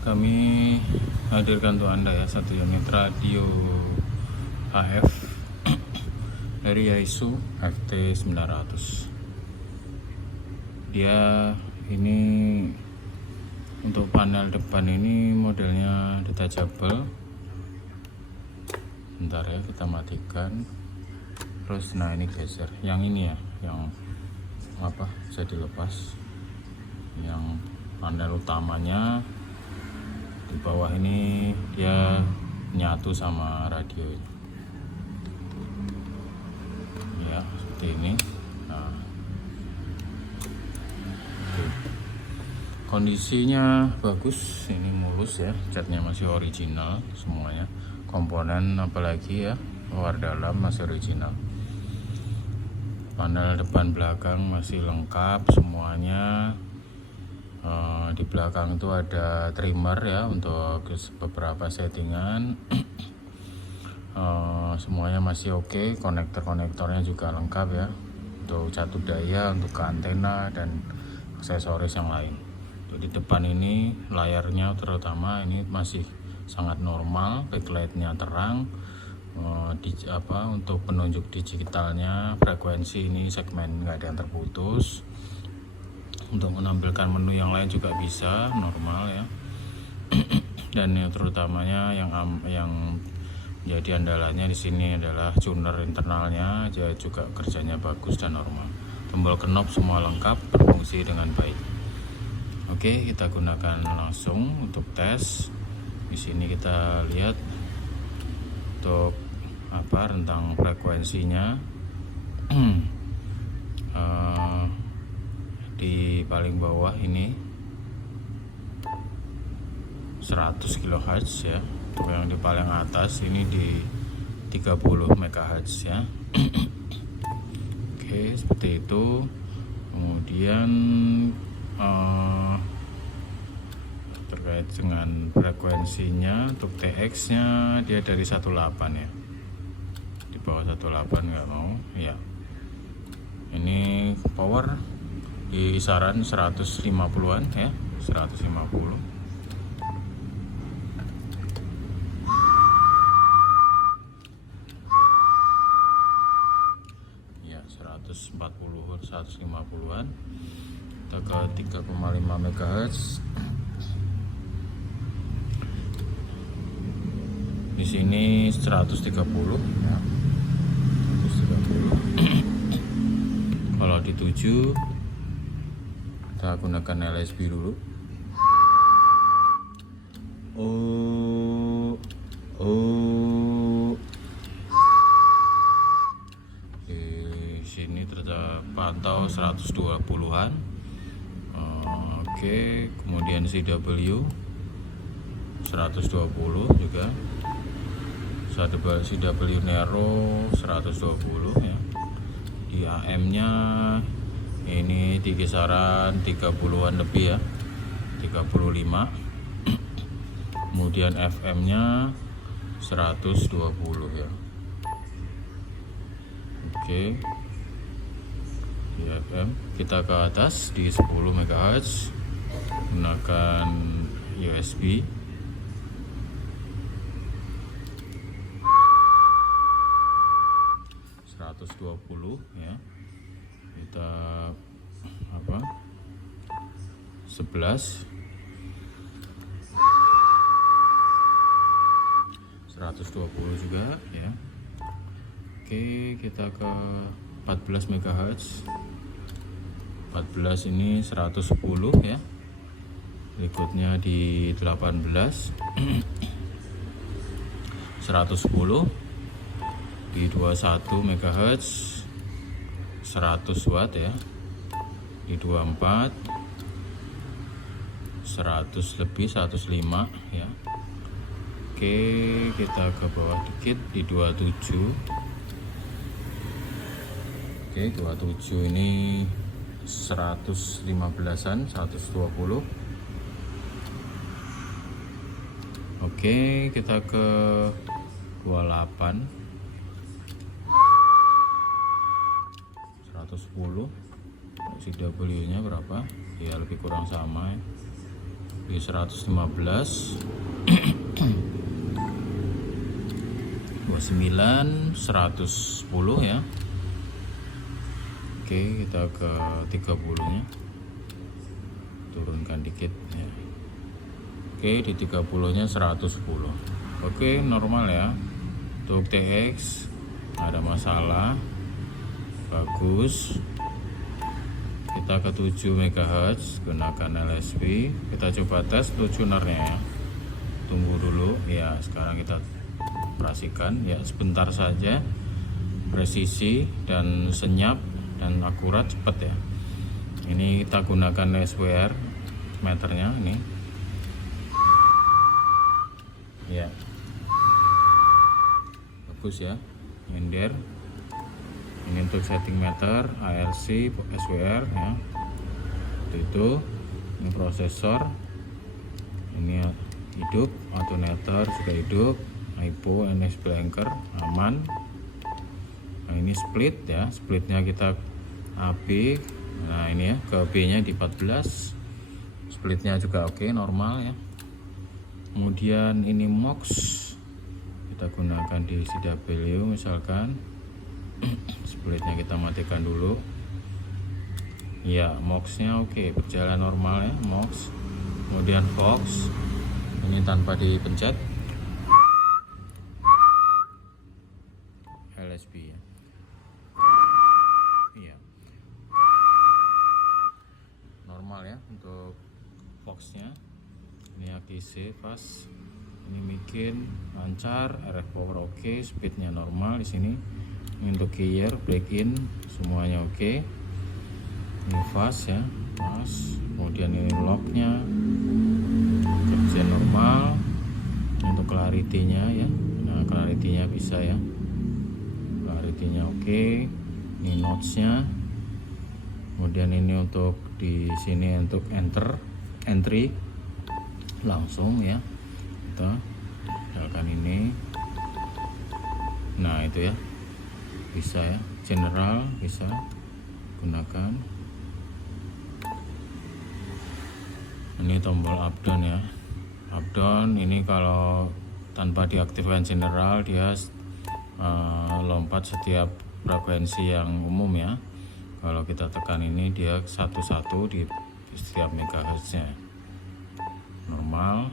Kami hadirkan untuk Anda ya satu unit radio HF dari Yaesu FT 900. Dia ini untuk panel depan ini modelnya detachable. Bentar ya, kita matikan. Terus nah ini geser. Yang ini ya, yang apa bisa dilepas. Yang panel utamanya di bawah ini dia nyatu sama radio ini. Ya seperti ini. Nah, oke. Kondisinya bagus, ini mulus ya, catnya masih original semuanya, komponen apalagi ya, luar dalam masih original, panel depan belakang masih lengkap semuanya. Di belakang itu ada trimmer ya untuk beberapa settingan. Semuanya masih oke, konektornya juga lengkap ya, untuk catu daya, untuk ke antena dan aksesoris yang lain. Di depan ini layarnya terutama ini masih sangat normal, backlightnya terang. Untuk penunjuk digitalnya frekuensi ini segmen nggak ada yang terputus. Untuk menampilkan menu yang lain juga bisa normal ya. Dan yang terutamanya yang jadi andalannya di sini adalah tuner internalnya, dia juga kerjanya bagus dan normal. Tombol knob semua lengkap, berfungsi dengan baik. Oke, kita gunakan langsung untuk tes. Di sini kita lihat untuk rentang frekuensinya. Di paling bawah ini 100 kHz ya. Untuk yang di paling atas ini di 30 MHz ya. Oke, seperti itu. Kemudian terkait dengan frekuensinya untuk TX nya dia dari 18 ya, di bawah 18 nggak mau ya. Ini power di kisaran 150-an ya, 150 ya, 150-an. Kita ke 3,5 MHz. Di sini 130 ya, 130. Kalau di 7 kita gunakan LSB dulu. Di sini terpantau 120-an. Oke, kemudian CW 120 juga. CW Nero 120 ya. Di AM nya ini di kisaran 30-an lebih ya, 35. Kemudian FM nya 120 ya. Oke, di FM kita ke atas di 10 MHz gunakan USB. Ya, kita 11 120 juga ya. Oke, kita ke 14 MHz. 14 ini 110 ya. Berikutnya di 18 110 di 21 MHz 100 watt ya. Di 24 100 lebih 105 ya. Oke, kita ke bawah dikit di 27. Oke, 27 ini 115-an, 120. Oke, kita ke 28 110. CW nya berapa ya, lebih kurang sama ya. di 115, 29, 110 ya. Oke, kita ke 30 nya, turunkan dikit ya. Oke, di 30 nya 110. Oke, normal ya. Untuk TX ada masalah, bagus. Kita ke 7 MHz gunakan LSP. Kita coba tes untuk tunernya ya. Tunggu dulu ya. Sekarang kita operasikan ya, sebentar saja. Presisi dan senyap dan akurat, cepat ya. Ini kita gunakan SWR meternya ini ya, bagus ya. Nyender ini untuk setting meter, ARC, SWR ya. Itu ini prosesor, ini hidup, alternator juga hidup, IPO, NX blanker aman. Nah, ini split ya, splitnya kita AB. Nah ini ya, ke B nya di 14, splitnya juga oke, normal ya. Kemudian ini MOX kita gunakan di CW misalkan. Splitnya kita matikan dulu ya, MOX nya oke, berjalan normal ya MOX. Kemudian Fox ini tanpa dipencet, LSP ya. Iya, normal ya untuk Fox nya. Ini AKC pas, ini bikin lancar, RF power oke, speednya normal di sini. Untuk gear, break in semuanya oke. Ini fast ya, fast. Kemudian ini locknya kerja normal. Untuk clarity-nya ya, nah clarity-nya bisa ya, clarity-nya oke. Ini notes-nya. Kemudian ini untuk di sini untuk entry langsung ya, kita tinggalkan ini. Nah itu ya, bisa ya, general bisa gunakan. Ini tombol up down ya, up down ini kalau tanpa diaktifkan general dia lompat setiap frekuensi yang umum ya. Kalau kita tekan ini dia satu-satu di setiap megahertz nya, normal.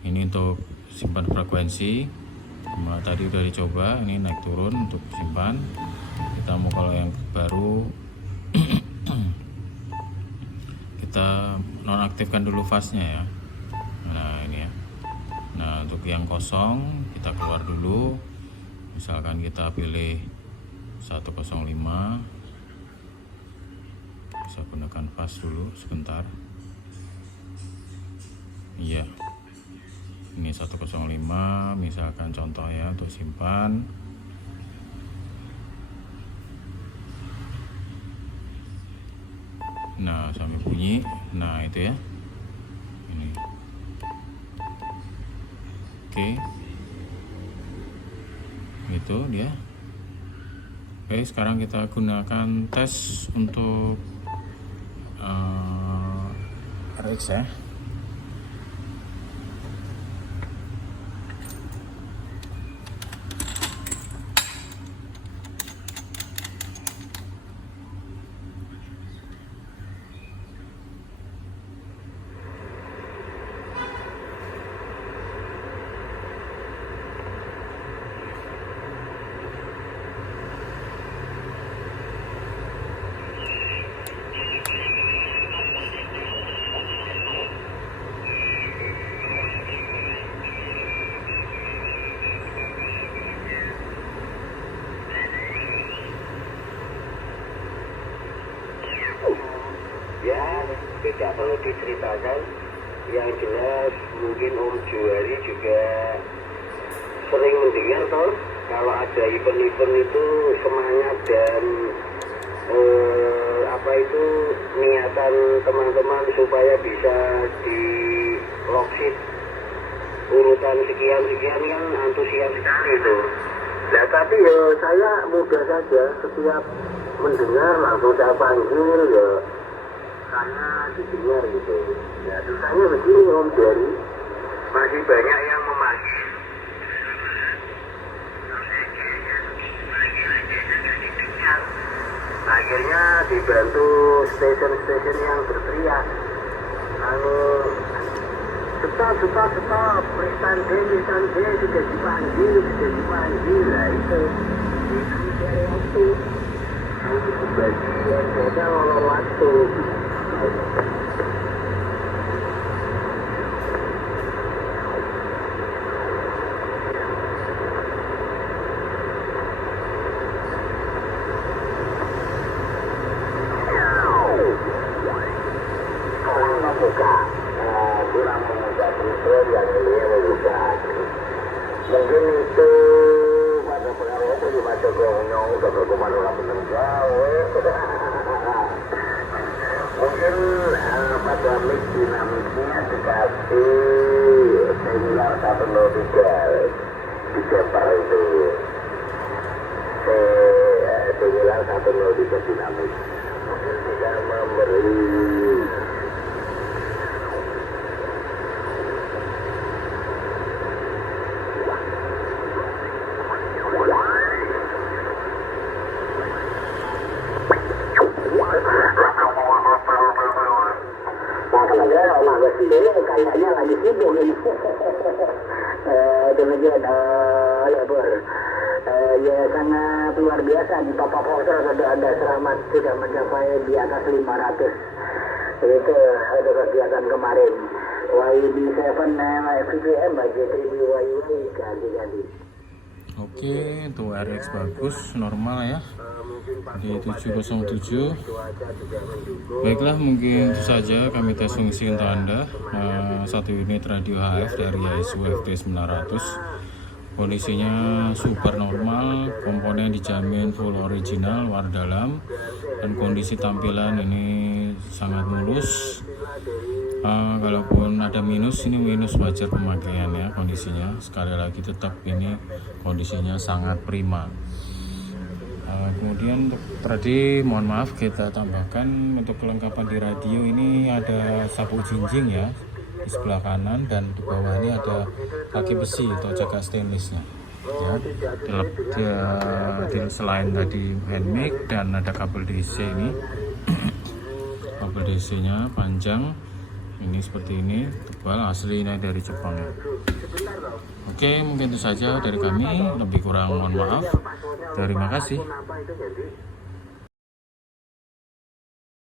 Ini untuk simpan frekuensi. Nah, tadi udah dicoba, ini naik turun untuk simpan. Kita mau kalau yang baru kita nonaktifkan dulu fastnya ya. Nah ini ya. Nah untuk yang kosong kita keluar dulu. Misalkan kita pilih 105, bisa gunakan fast dulu sebentar. Iya, ini 105 misalkan contoh ya, untuk simpan. Nah sampai bunyi, nah itu ya, ini oke, itu dia. Oke, sekarang kita gunakan tes untuk RX ya. Ya, tidak perlu diceritakan. Yang jelas mungkin Om Juwari juga sering mendengar toh, kalau ada event-event itu semangat dan apa itu niatan teman-teman supaya bisa di locksit urutan sekian-sekian, kan antusias sekali itu. Nah tapi ya saya mudah saja, setiap mendengar langsung saya panggil ya. susahnya didengar gitu. Ya susahnya begini Om Dari, masih banyak yang memanggil. Akhirnya dibantu stasiun-stasiun yang berteriak, lalu stop, stand D, sudah dipanggil. Lah itu dari waktu. Bagian beda oleh waktu. Kurang membuka filter yang ini membuka. Mungkin itu pada pengaruh itu di masa gongnya udah berkumandang orang bener jauh. Mungkin pada mix dinamiknya dikasih similar 103 di jumper itu. Similar 103 dinamik. Mungkin tidak memberi kayaknya lagi sibuk ini. Demikian ya sangat luar biasa di Papa Poster sudah ada selamat sudah mencapai di atas 500. Itu ada kegiatan kemarin YB7 FVPM bagi YB ganti-ganti. Oke, itu RX bagus, normal ya, di 707. Baiklah, mungkin itu saja kami tes fungsi untuk Anda. Satu unit radio HF dari ISU FT 900. Kondisinya super normal, komponen dijamin full original, war dalam, dan kondisi tampilan ini sangat mulus. Kalaupun ada minus, ini minus wajar pemakaian ya kondisinya. Sekali lagi tetap ini kondisinya sangat prima. Kemudian untuk tadi mohon maaf kita tambahkan untuk kelengkapan di radio ini ada sapu jinjing ya di sebelah kanan, dan di bawah ini ada kaki besi atau jaga stainlessnya ya. Selain tadi hand mic dan ada kabel DC ini. Kabel DC nya panjang ini seperti ini, tebal, asli ini dari Jepang ya. Oke, mungkin itu saja dari kami, lebih kurang mohon maaf. Terima kasih.